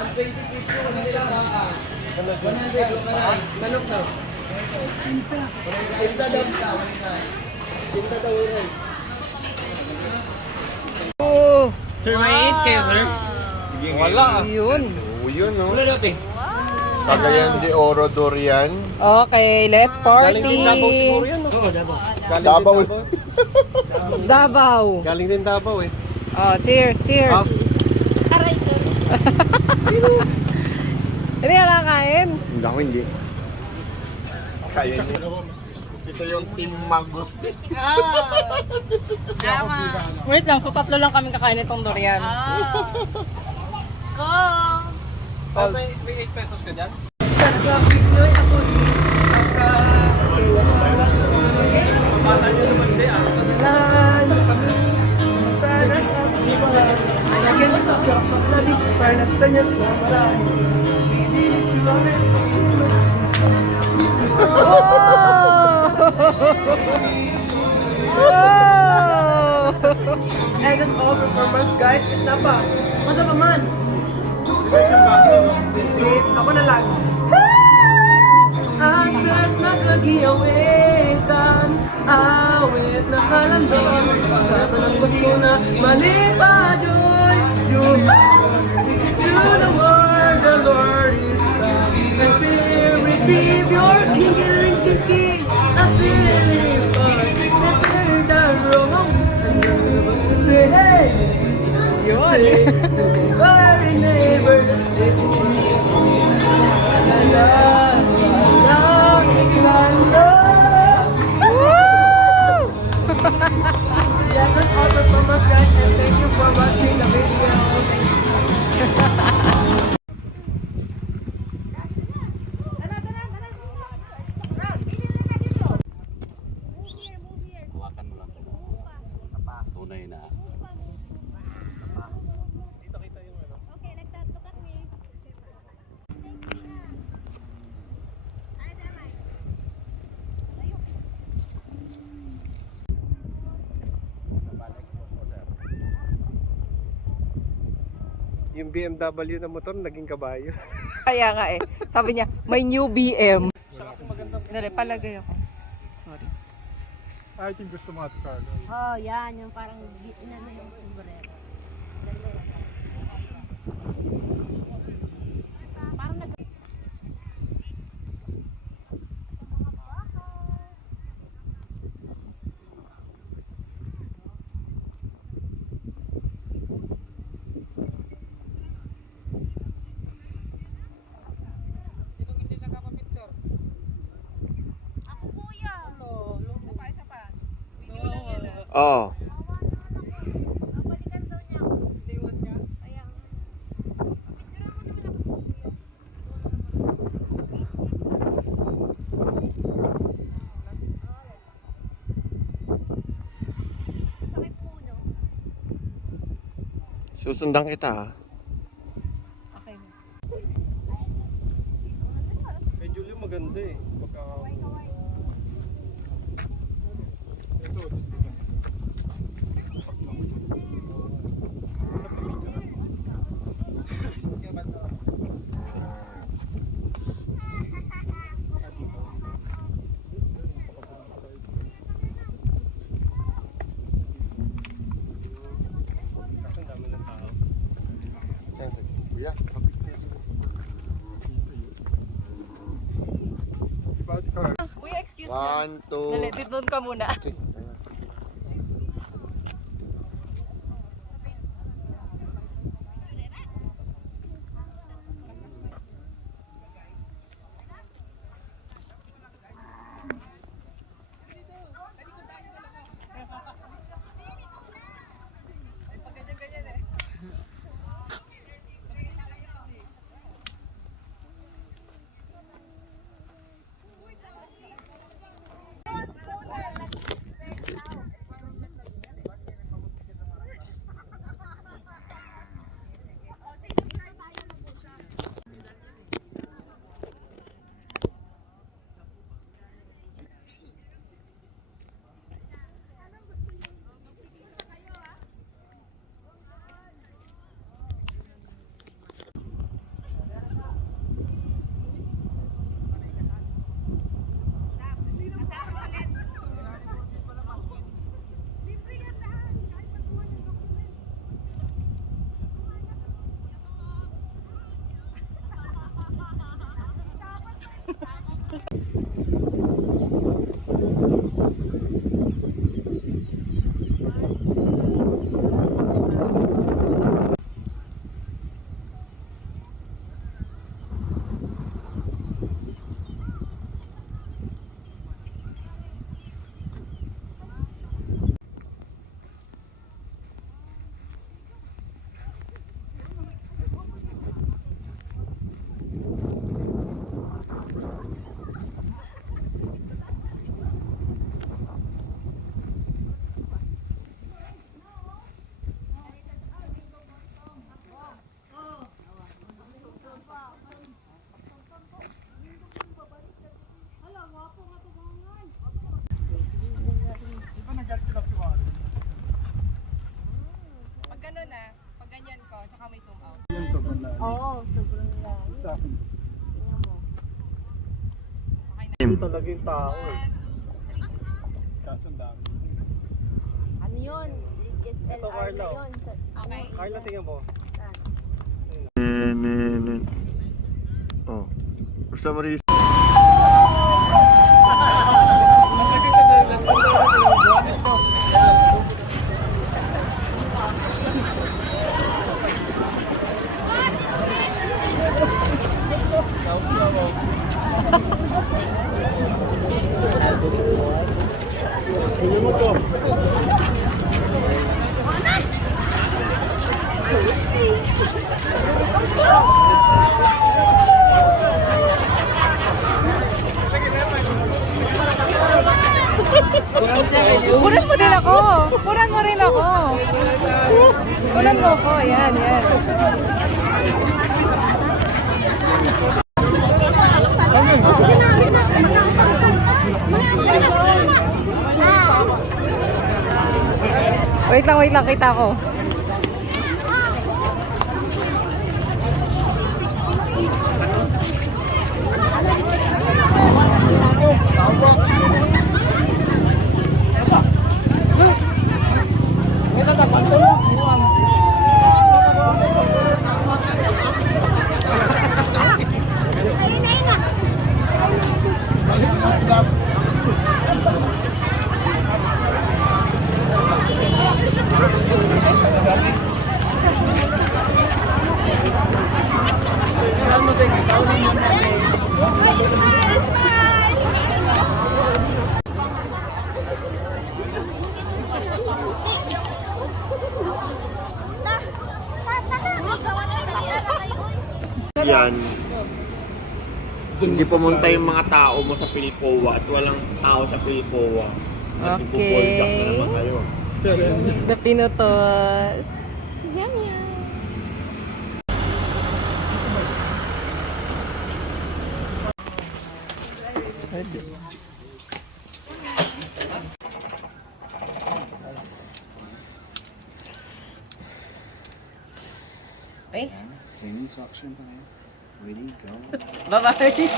120 piso, nila baka. 100 lokaran. Manok daw. Cinta. Cinta daw. Cinta daw yun. Oh, Sir, may eat kayo, sir? Wala. yun. Yun, no? Wala natin. Cagayan de Oro Durian. Okay, let's Galing din Davao party. siguro yan, no? Oo, Davao. Davao. Davao. Galing din Davao, eh. Oh, cheers, cheers. Aray, sorry. Hindi ka kakain. Hindi ako hindi. Kaya niyo. Ito yung Team Magusti. Tama. Wait lang, so tatlo lang kami kakain itong durian. Go! So, may 8 pesos ka dyan? And this all performance guys is na pa. Masa pa man? Wait, ako na lang. Asas na sa giyawitan, awit na kalandor, sa tanang Pasko na malipajoy. Do the word, the Lord is come, and we receive your king, a silly part, and turn the wrong, and then say, hey, say, very neighbor, that's all from us guys, and thank you for watching the video. Hawakan mo lang ito. Tunay na. Okay, like that. Look at me. Yung BMW na motor, naging kabayo. Kaya nga eh. Sabi niya, may new BM. Dali, palagay ako. Sorry. I think gusto mo at car. Oh, yan. Yung parang inano yung sombrero. Parang nag... Ako kuya. Isa pa. Video lang yan ah. Oo. Balikan daw niya ako. Iwan ka? Kaya nga. Picture mo naman ako kuya. Sa may puno. Susundan kita, ha? Okay. Kay Julio maganda eh. Pagka... Ito. Kasi ang dami ng tao. Kuya. Kuya, excuse me. 1, 2. Dali, doon ka muna. Pag gano'n na, pag ganyan ko, tsaka may zoom out. Talaga yung tao eh. Kaso ang dami. Ano yun? Ito, Carlo. Okay? Carla, tingnan mo. Oh. Gusto mo rin. Kunan mo din ako. Kunan mo rin ako. Kunan mo ako. Yan, yan. Wait lang, kita ko. Yan. Hindi pumunta yung mga tao mo sa Pilcoa at walang tao sa Pilcoa. At Okay. ipupoljak na naman kayo. The pinutos. Yum, yum. Okay. Same instruction pa ngayon. Ready, go. Bye-bye.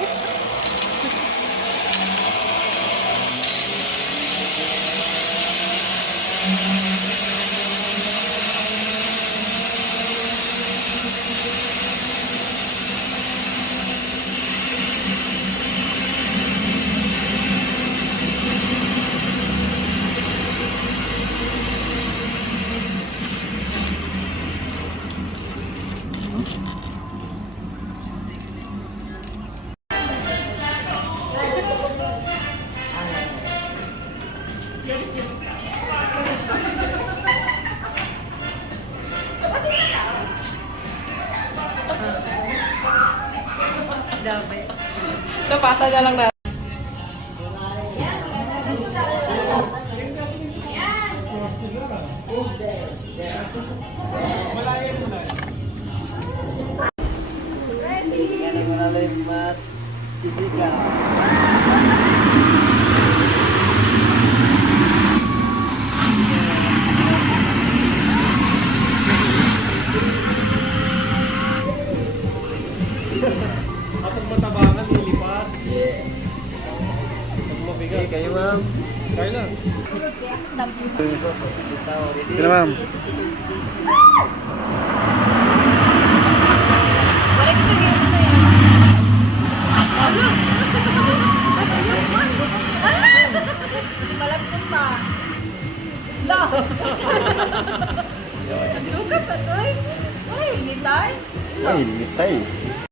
Napata na lang natin. Kapag matabangan, lilipat. Pag mabigat. Kayo ma'am. Carla. Kaya ma'am. Ano? Lucas, atoy. Ay, nitay. Ay, mitay.